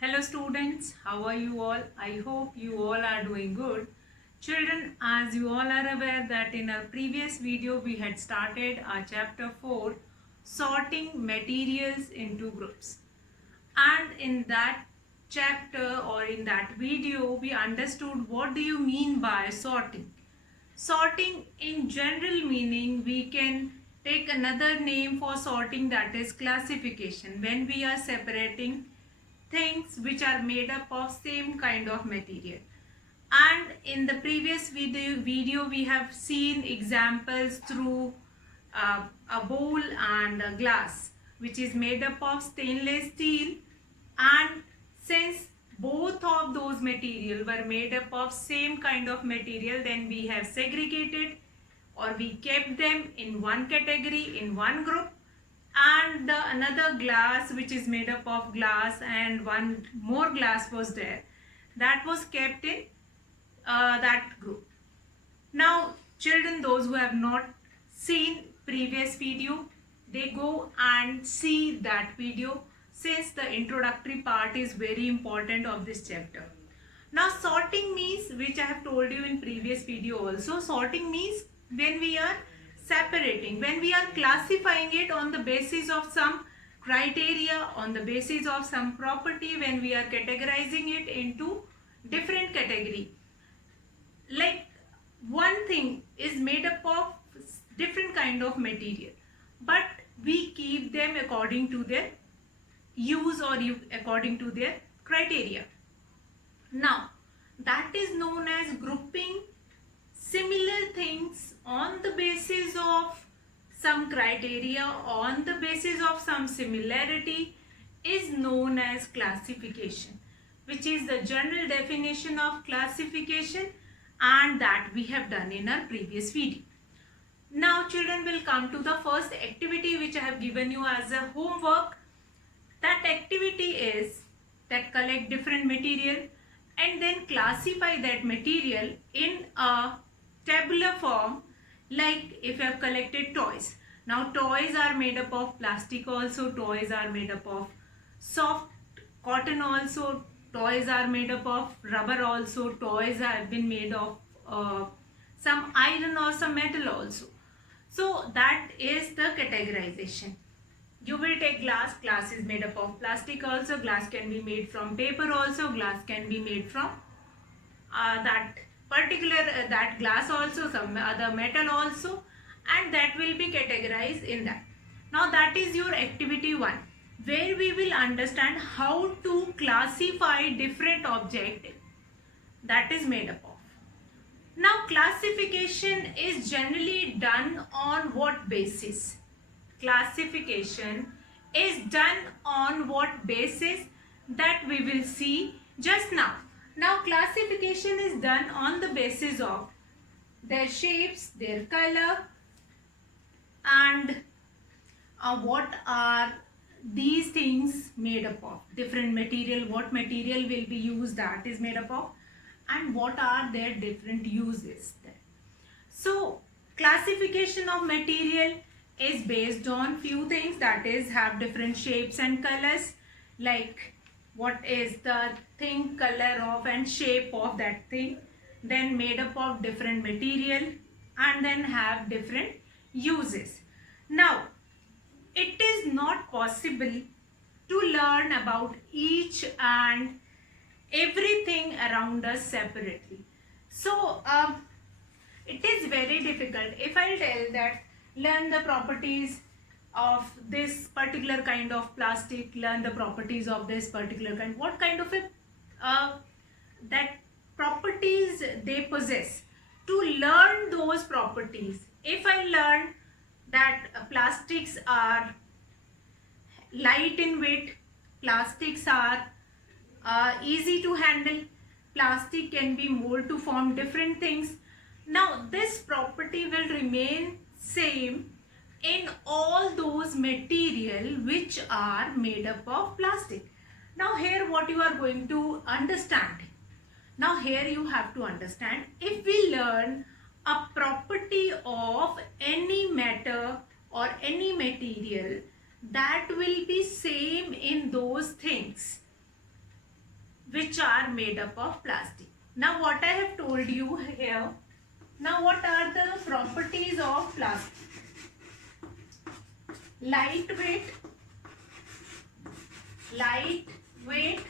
Hello students, how are you all? I hope you all are doing good. Children, as you all are aware that in our previous video we had started our chapter 4, sorting materials into groups. And in that chapter or in that video we understood what do you mean by sorting. Sorting in general meaning, we can take another name for sorting, that is classification, when we are separating things which are made up of same kind of material. And in the previous video we have seen examples through a bowl and a glass which is made up of stainless steel, and since both of those material were made up of same kind of material, then we have segregated or we kept them in one category, in one group, and the another glass which is made up of glass and one more glass was there, that was kept in that group. Now children, those who have not seen previous video, they go and see that video, since the introductory part is very important of this chapter. Now sorting means, which I have told you in previous video also, sorting means when we are separating, when we are classifying it on the basis of some criteria, on the basis of some property, when we are categorizing it into different category. Like one thing is made up of different kind of material, but we keep them according to their use or according to their criteria. Now that is known as grouping similar things on the basis of some criteria, on the basis of some similarity, is known as classification, which is the general definition of classification, and that we have done in our previous video. Now children, will come to the first activity which I have given you as a homework. That activity is that collect different material and then classify that material in a tabular form. Like if you have collected toys, now toys are made up of plastic also, toys are made up of soft cotton also, toys are made up of rubber also, toys have been made of some iron or some metal also. So that is the categorization. You will take glass, glass is made up of plastic also, glass can be made from paper also, glass can be made from that particular that glass also, some other metal also, and that will be categorized in that. Now that is your activity 1, where we will understand how to classify different object that is made up of. Now classification is generally done on what basis? Classification is done on what basis, that we will see just now. Now classification is done on the basis of their shapes, their color, and what are these things made up of, different material, what material will be used that is made up of, and what are their different uses there. So classification of material is based on few things, that is have different shapes and colors, like what is the thing, color of and shape of that thing, then made up of different material, and then have different uses. Now it is not possible to learn about each and everything around us separately. So it is very difficult. If I tell that learn the properties of this particular kind of plastic, learn the properties of this particular kind, what kind of a that properties they possess, to learn those properties. If I learn that plastics are light in weight, plastics are easy to handle, plastic can be molded to form different things, now this property will remain same in all those material which are made up of plastic. Now here what you are going to understand, now here you have to understand, if we learn a property of any matter or any material, that will be same in those things. which are made up of plastic. Now what I have told you here, now what are the properties of plastic? Lightweight, lightweight,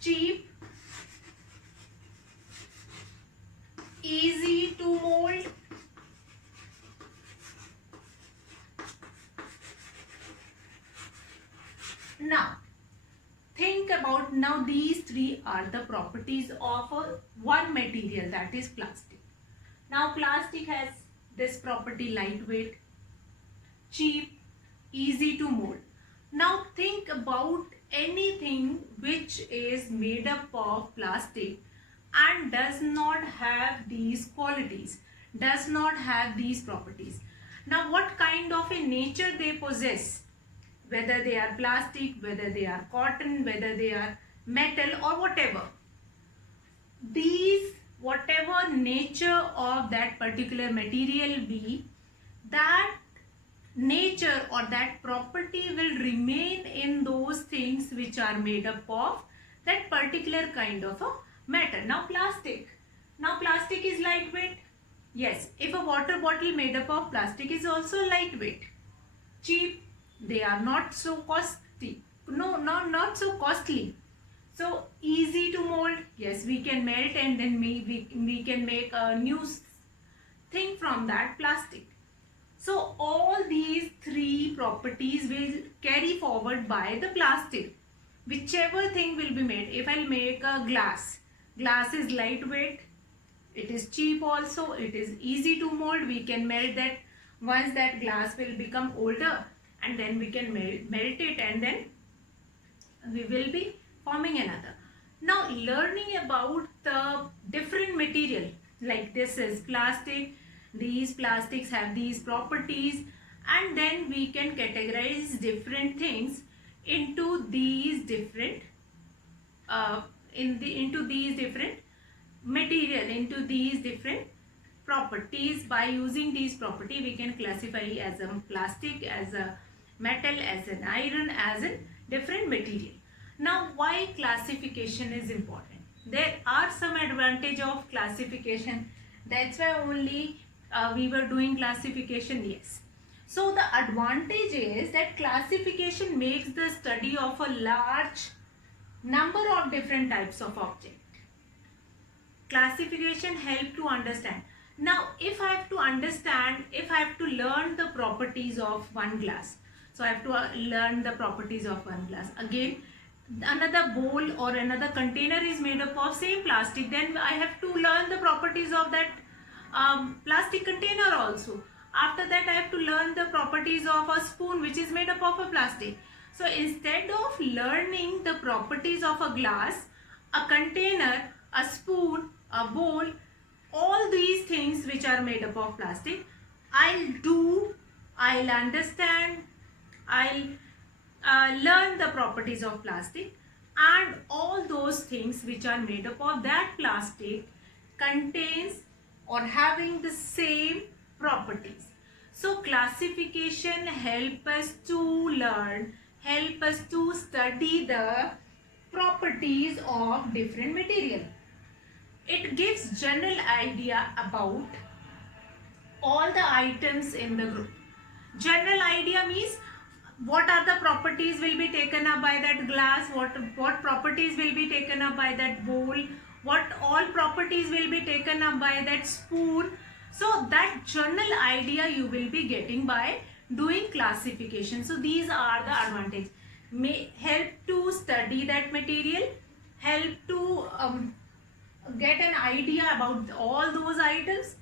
cheap, easy to mold, now think about, now these three are the properties of one material, that is plastic. Now plastic has this property: lightweight, cheap, easy to mold. Now think about anything which is made up of plastic and does not have these qualities, does not have these properties. Now what kind of a nature they possess? Whether they are plastic, whether they are cotton, whether they are metal or whatever. These, whatever nature of that particular material be, that nature or that property will remain in those things which are made up of that particular kind of a matter. Now plastic is lightweight. Yes, if a water bottle made up of plastic is also lightweight. Cheap, they are not so costly. No, not so costly. So easy to mold. Yes, we can melt and then we can make a new thing from that plastic. So all these three properties will carry forward by the plastic. Whichever thing will be made. If I'll make a glass is lightweight, it is cheap also, it is easy to mold. We can melt that. Once that glass will become older, and then we can melt it, and then we will be forming another. Now learning about the different material, like this is plastic, these plastics have these properties, and then we can categorize different things into these different into these different material, into these different properties. By using these property, we can classify as a plastic, as a metal, as an iron, as a different material. Now why classification is important? There are some advantage of classification. That's why only we were doing classification. Yes. So the advantage is that classification makes the study of a large number of different types of object. Classification help to understand. Now if I have to understand, if I have to learn the properties of one glass, so I have to learn the properties of one glass. Again, another bowl or another container is made up of same plastic, then I have to learn the properties of that plastic container also. After that, I have to learn the properties of a spoon which is made up of a plastic. So instead of learning the properties of a glass, a container, a spoon, a bowl, all these things which are made up of plastic, I'll understand, I'll learn the properties of plastic, and all those things which are made up of that plastic contains or having the same properties. So classification help us to learn, help us to study the properties of different material. It gives general idea about all the items in the group. General idea means what are the properties will be taken up by that glass, what properties will be taken up by that bowl, what all properties will be taken up by that spoon. So that general idea you will be getting by doing classification. So these are the advantages. May help to study that material, help to get an idea about all those items,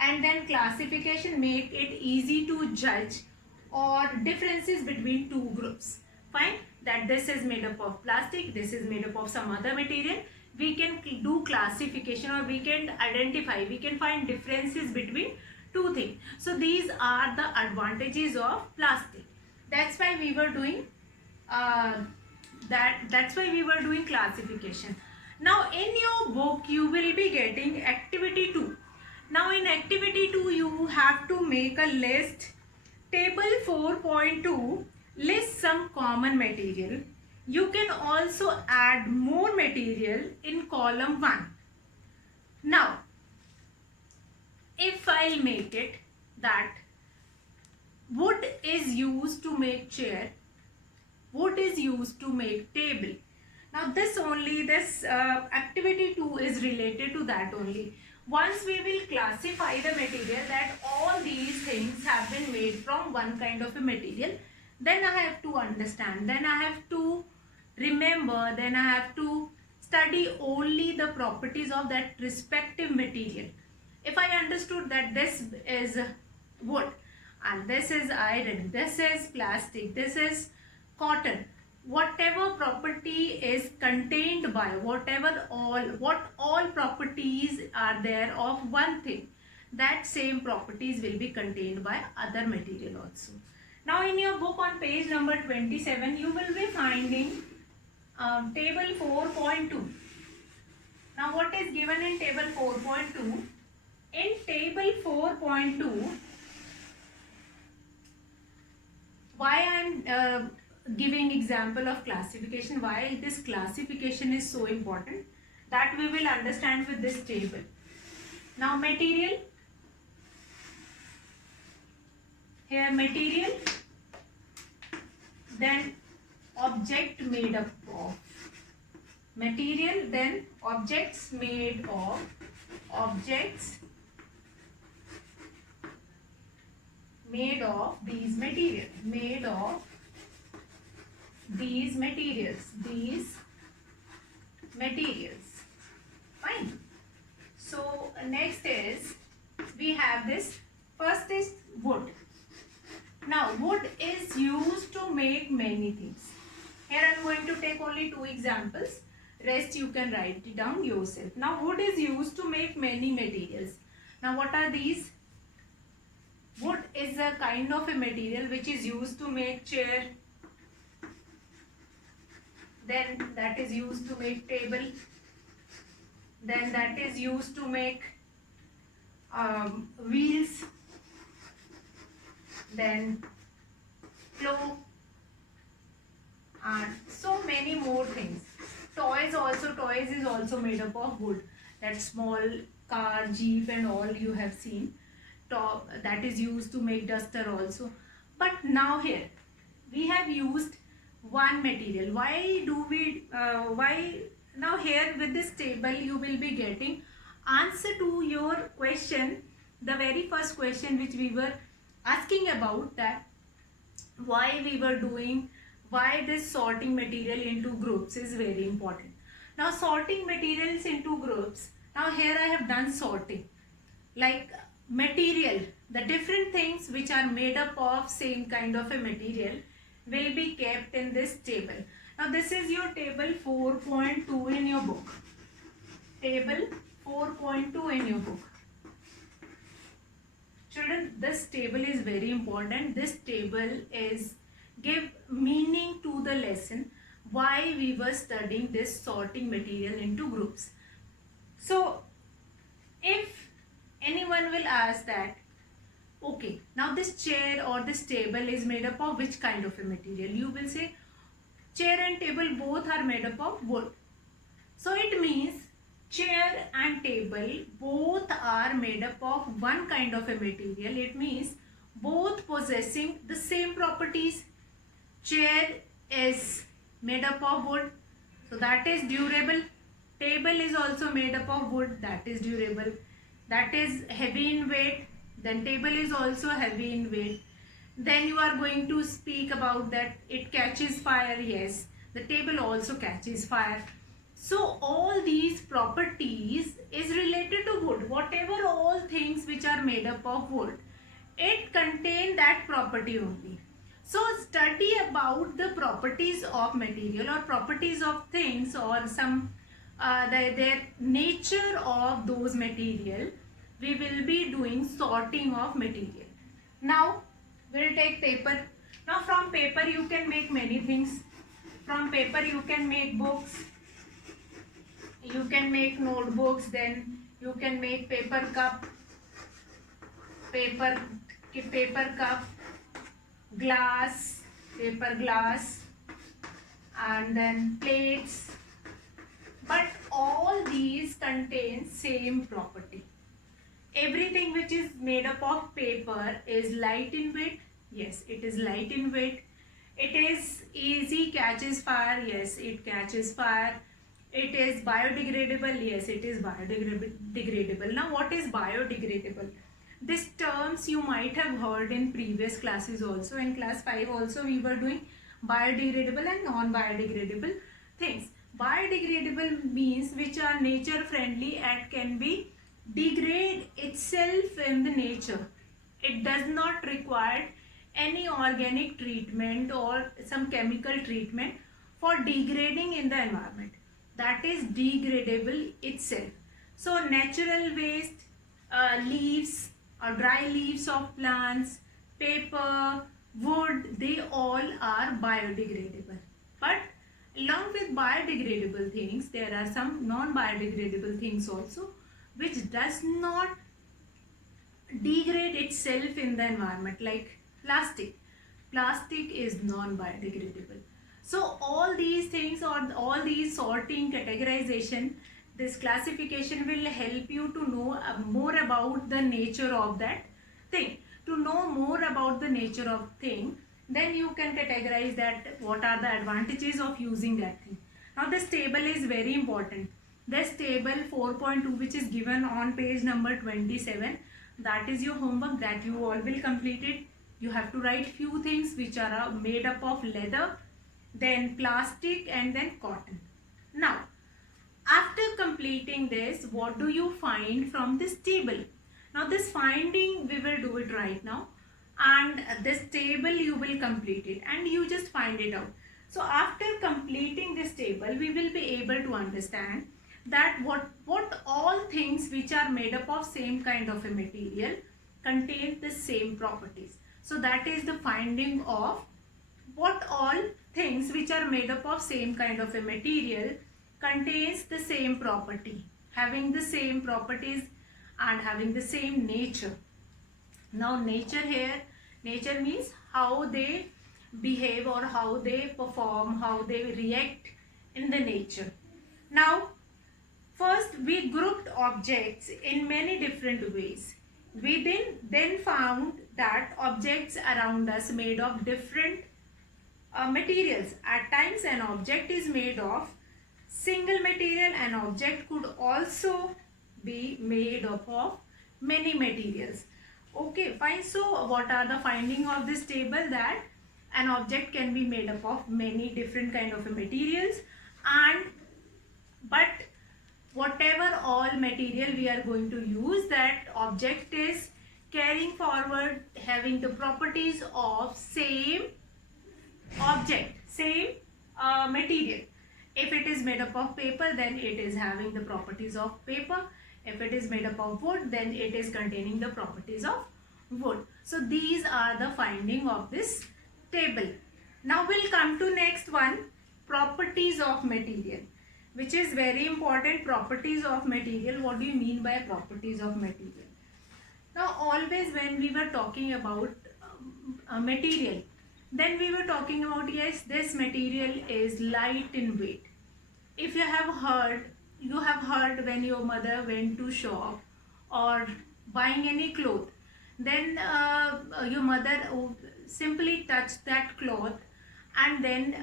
and then classification make it easy to judge or differences between two groups. Fine, that this is made up of plastic, this is made up of some other material. We can do classification, or we can identify, we can find differences between two things. So these are the advantages of plastic. That's why we were doing that's why we were doing classification. Now in your book you will be getting activity 2. Now in activity 2 you have to make a list. Table 4.2, list some common material. You can also add more material in column 1. Now, if I'll make it that wood is used to make chair, wood is used to make table. Now this activity 2 is related to that only. Once we will classify the material that all these things have been made from one kind of a material, then I have to understand, then I have to remember, then I have to study only the properties of that respective material. If I understood that this is wood and this is iron, this is plastic, this is cotton, whatever property is contained by what all properties are there of one thing, that same properties will be contained by other material also. Now in your book on page number 27 you will be finding table 4.2. Now what is given in table 4.2? In table 4.2, why I am giving example of classification, why this classification is so important, that we will understand with this table. Now material, here material, then object made up of, material, then objects made of, objects made of these materials, made of these materials, fine. So next is, we have this, first is wood. Now wood is used to make many things. Here I am going to take only 2 examples, rest you can write it down yourself. Now wood is used to make many materials. Now what are these? Wood is a kind of a material which is used to make chair, then that is used to make table, then that is used to make wheels, then plow, and so many more things. Toys is also made up of wood. That small car, jeep and all you have seen. Top, that is used to make duster also. But now here we have used one material. Why do we now here with this table you will be getting answer to your question, the very first question which we were asking about, that why we were doing, why this sorting material into groups is very important. Now sorting materials into groups, now here I have done sorting, like material, the different things which are made up of same kind of a material will be kept in this table. Now this is your table 4.2 in your book. Table 4.2 in your book. Children, this table is very important. This table is give meaning to the lesson why we were studying this sorting material into groups. So if anyone will ask that, okay, now this chair or this table is made up of which kind of a material? You will say chair and table both are made up of wood. So it means chair and table both are made up of one kind of a material. It means both possessing the same properties. Chair is made up of wood, so that is durable. Table is also made up of wood, that is durable. That is heavy in weight, then table is also heavy in weight. Then you are going to speak about that it catches fire. Yes, the table also catches fire. So all these properties is related to wood. Whatever all things which are made up of wood, it contain that property only. So study about the properties of material or properties of things or some their nature of those material. We will be doing sorting of material. Now we'll take paper. Now from paper you can make many things. From paper you can make books, you can make notebooks, then you can make paper cup, paper cup, glass, paper glass, and then plates. But all these contain same property. Everything which is made up of paper is light in weight. Yes, it is light in weight. It is easy, catches fire. Yes, it catches fire. It is biodegradable. Yes, it is biodegradable. Now, what is biodegradable? These terms you might have heard in previous classes also. In class 5 also we were doing biodegradable and non-biodegradable things. Biodegradable means which are nature friendly and can be degrade itself in the nature. It does not require any organic treatment or some chemical treatment for degrading in the environment. That is degradable itself. So natural waste, leaves or dry leaves of plants, paper, wood, they all are biodegradable. But along with biodegradable things, there are some non-biodegradable things also which does not degrade itself in the environment, like plastic. Plastic is non-biodegradable. So all these things or all these sorting, categorization, this classification will help you to know more about the nature of that thing. To know more about the nature of thing, then you can categorize that what are the advantages of using that thing. Now this table is very important. This table 4.2 which is given on page number 27, that is your homework that you all will complete it. You have to write few things which are made up of leather, then plastic, and then cotton. Now, after completing this, what do you find from this table? Now, this finding we will do it right now, and this table you will complete it and you just find it out. So, after completing this table, we will be able to understand that what all things which are made up of same kind of a material contain the same properties. So that is the finding of what all things which are made up of same kind of a material contains the same property, having the same properties and having the same nature. Now nature here, nature means how they behave or how they perform, how they react in the nature. Now first, we grouped objects in many different ways. We then found that objects around us made of different materials. At times, an object is made of single material. An object could also be made up of many materials. Okay, fine. So, what are the findings of this table? That an object can be made up of many different kind of materials, but whatever all material we are going to use, that object is carrying forward having the properties of same object, same material. If it is made up of paper, then it is having the properties of paper. If it is made up of wood, then it is containing the properties of wood. So these are the finding of this table. Now we'll come to next one, properties of material, which is very important. Properties of material. What do you mean by properties of material? Now always when we were talking about material, then we were talking about, yes, this material is light in weight. If you have heard when your mother went to shop or buying any cloth, then your mother simply touched that cloth and then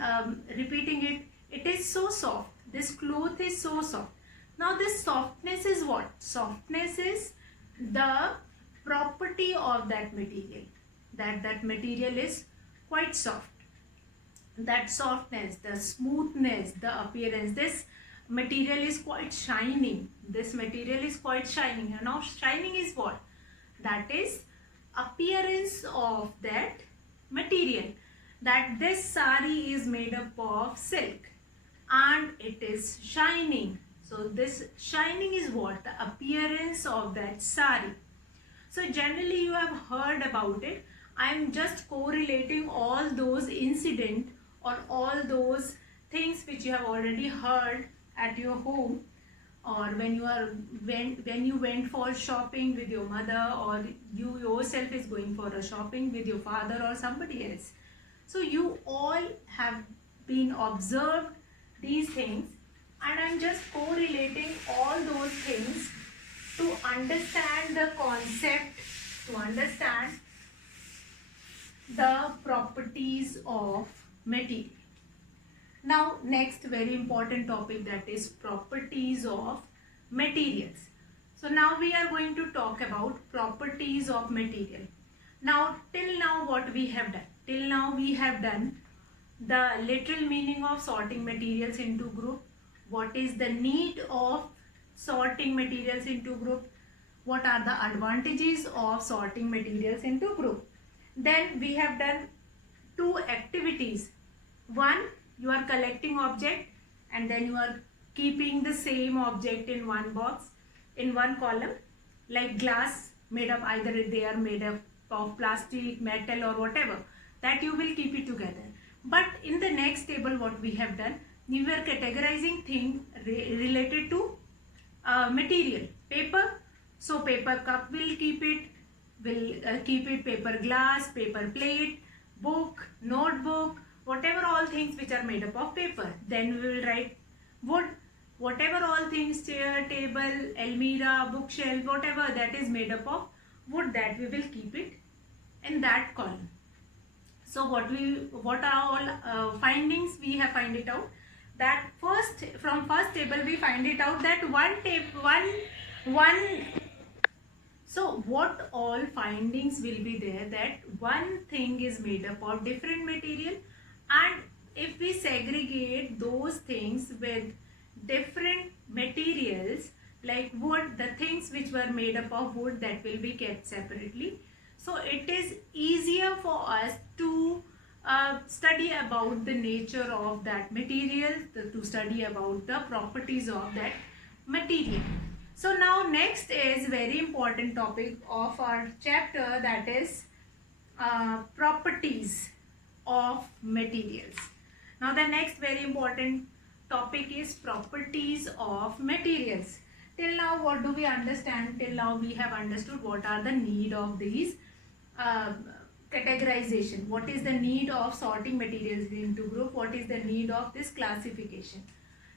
repeating it, it is so soft. This cloth is so soft. Now this softness is what? Softness is the property of that material. That material is quite soft. That softness, the smoothness, the appearance. This material is quite shining. This material is quite shining. And now shining is what? That is appearance of that material. That this sari is made up of silk and it is shining. So this shining is what? The appearance of that sari. So generally you have heard about it. I am just correlating all those incidents or all those things which you have already heard at your home, or when you went for shopping with your mother, or you yourself is going for a shopping with your father or somebody else. So you all have been observed these things, and I'm just correlating all those things to understand the concept, to understand the properties of material. Now next very important topic, that is properties of materials. So now we are going to talk about properties of material. Now till now what we have done? Till now we have done the literal meaning of sorting materials into group. What is the need of sorting materials into group? What are the advantages of sorting materials into group? Then we have done two activities. One, you are collecting object and then you are keeping the same object in one box, in one column, like glass made up, either they are made up of plastic, metal or whatever, that you will keep it together. But in the next table what we have done, we were categorizing things related to material. Paper, so paper cup will keep it, paper glass, paper plate, book, notebook, whatever all things which are made up of paper. Then we will write wood, whatever all things, chair, table, almirah, bookshelf, whatever that is made up of wood, that we will keep it in that column. So what are all findings we have find it out, that from first table we find it out that so what all findings will be there, that one thing is made up of different material, and if we segregate those things with different materials like wood, the things which were made up of wood, that will be kept separately. So it is easier for us to study about the nature of that material, to study about the properties of that material. So now next is very important topic of our chapter, that is properties of materials. Now the next very important topic is properties of materials. Till now what do we understand? Till now we have understood what are the need of these categorization. What is the need of sorting materials into group? What is the need of this classification?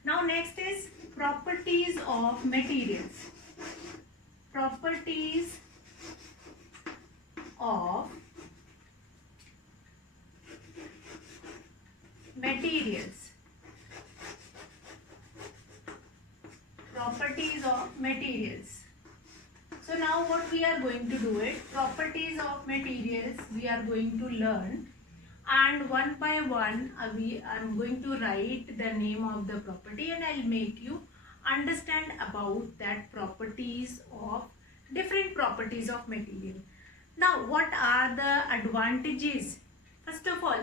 Now next is properties of materials. Properties of materials. Properties of materials. So now what we are going to do it, properties of materials we are going to learn, and one by one I'm going to write the name of the property, and I'll make you understand about that properties of different properties of material. Now what are the advantages? First of all,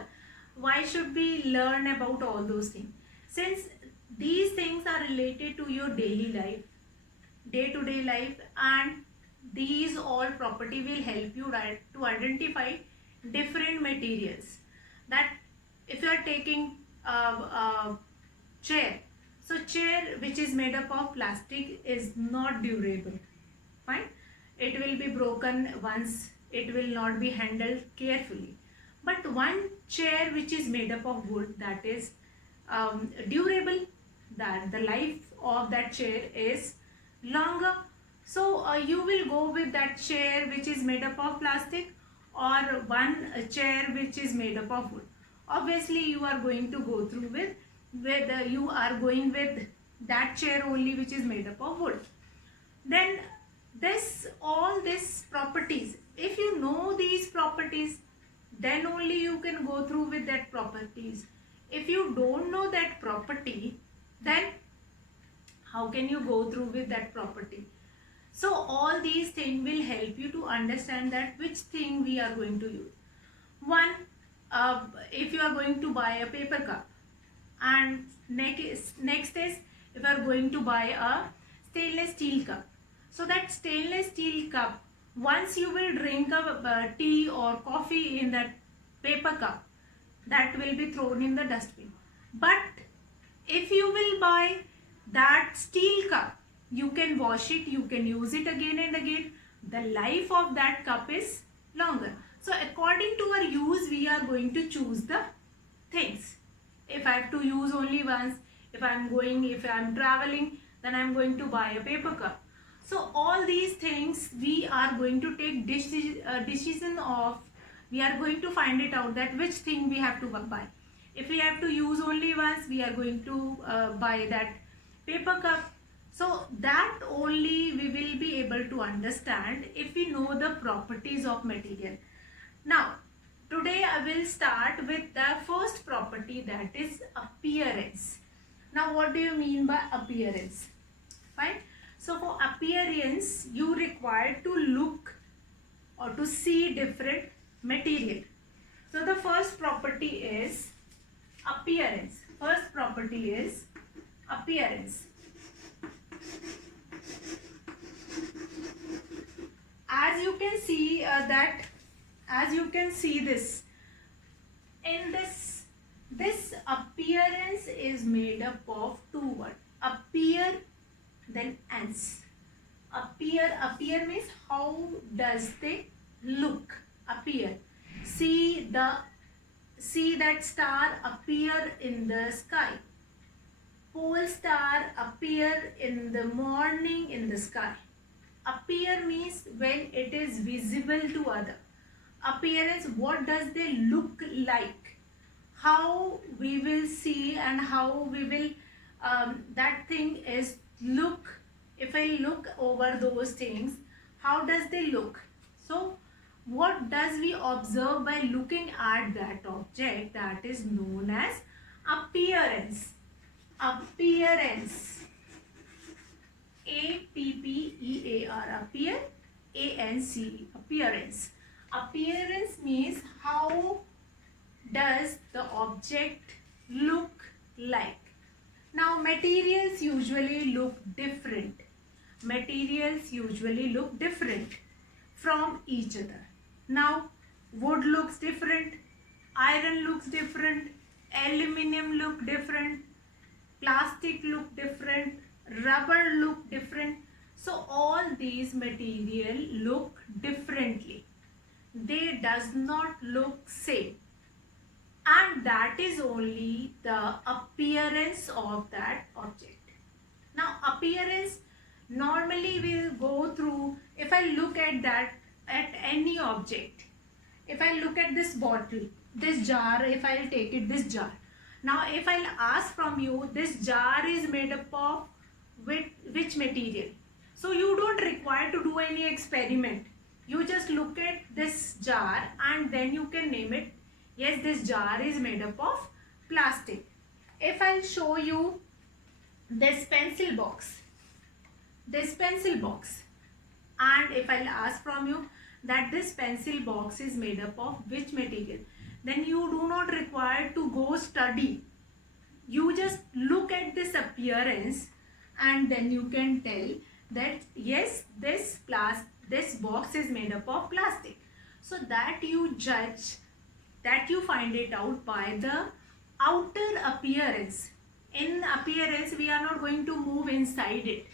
why should we learn about all those things? Since these things are related to your daily life, day-to-day life, and these all property will help you to identify different materials. That if you are taking a chair, so chair which is made up of plastic is not durable, fine, it will be broken once, it will not be handled carefully. But one chair which is made up of wood, that is durable, that the life of that chair is longer. So you will go with that chair which is made up of plastic, or one chair which is made up of wood. Obviously you are going to go through with you are going with that chair only which is made up of wood. Then all these properties, if you know these properties, then only you can go through with that properties. If you don't know that property, then how can you go through with that property? So all these things will help you to understand that which thing we are going to use. One, if you are going to buy a paper cup, and next is if you are going to buy a stainless steel cup. So that stainless steel cup, once you will drink a tea or coffee in that paper cup, that will be thrown in the dustbin. But if you will buy that steel cup, you can wash it, you can use it again and again. The life of that cup is longer. So according to our use, we are going to choose the things. If I have to use only once, if I'm traveling, then I'm going to buy a paper cup. So all these things we are going to take decision of, we are going to find it out that which thing we have to buy. If we have to use only once, we are going to buy that paper cup. So that only we will be able to understand if we know the properties of material. Now, today I will start with the first property, that is appearance. Now, what do you mean by appearance? Fine. So, for appearance, you require to look or to see different material. So, the first property is appearance. First property is appearance. As you can see this, in this appearance is made up of two words, appear then ance. Appear means how does they look, appear. See that star appear in the sky. Pole star appear in the morning in the sky. Appear means when it is visible to other. Appearance, what does they look like, how we will see and how we will that thing is look. If I look over those things, how does they look? So what does we observe by looking at that object? That is known as appearance. Appearance, appear, appear, ance, appearance. Appearance means how does the object look like. Now materials usually look different. Materials usually look different from each other. Now wood looks different, iron looks different, aluminum look different, plastic look different, rubber look different. So all these material look differently. They does not look same, and that is only the appearance of that object. Now appearance normally will go through, if I look at that, at any object, if I look at this bottle, this jar, if I'll take it, this jar. Now if I'll ask from you, this jar is made up of which material? So you don't require to do any experiment. You just look at this jar and then you can name it. Yes, this jar is made up of plastic. If I'll show you this pencil box, and if I'll ask from you that this pencil box is made up of which material, then you do not require to go study. You just look at this appearance and then you can tell that yes, this box is made up of plastic. So that you judge, that you find it out by the outer appearance. In appearance, we are not going to move inside it.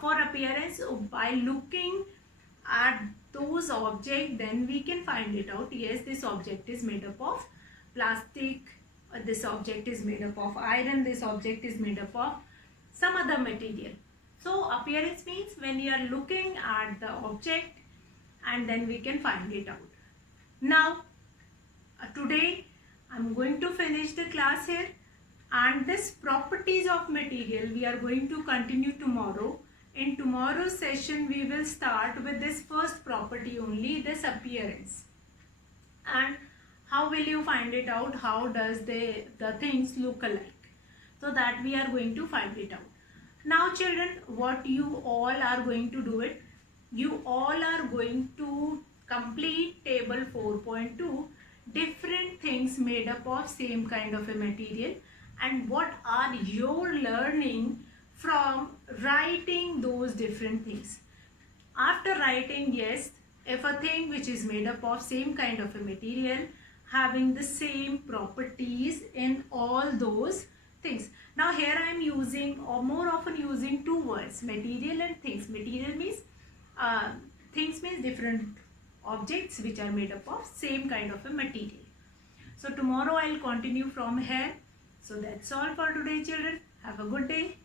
For appearance, by looking at those objects, then we can find it out. Yes, this object is made up of plastic, this object is made up of iron, this object is made up of some other material. So appearance means when you are looking at the object and then we can find it out. Now today I'm going to finish the class here, and this properties of material we are going to continue tomorrow. In tomorrow's session we will start with this first property only, this appearance. And how will you find it out? How does the things look alike? So that we are going to find it out. Now children, what you all are going to do it? You all are going to complete table 4.2, different things made up of same kind of a material, and what are your learning from writing those different things. After writing, yes, if a thing which is made up of same kind of a material, having the same properties in all those things. Now here I am using, or more often using, two words, material and things. Material means things means different objects which are made up of same kind of a material. So tomorrow I'll continue from here. So that's all for today, children. Have a good day.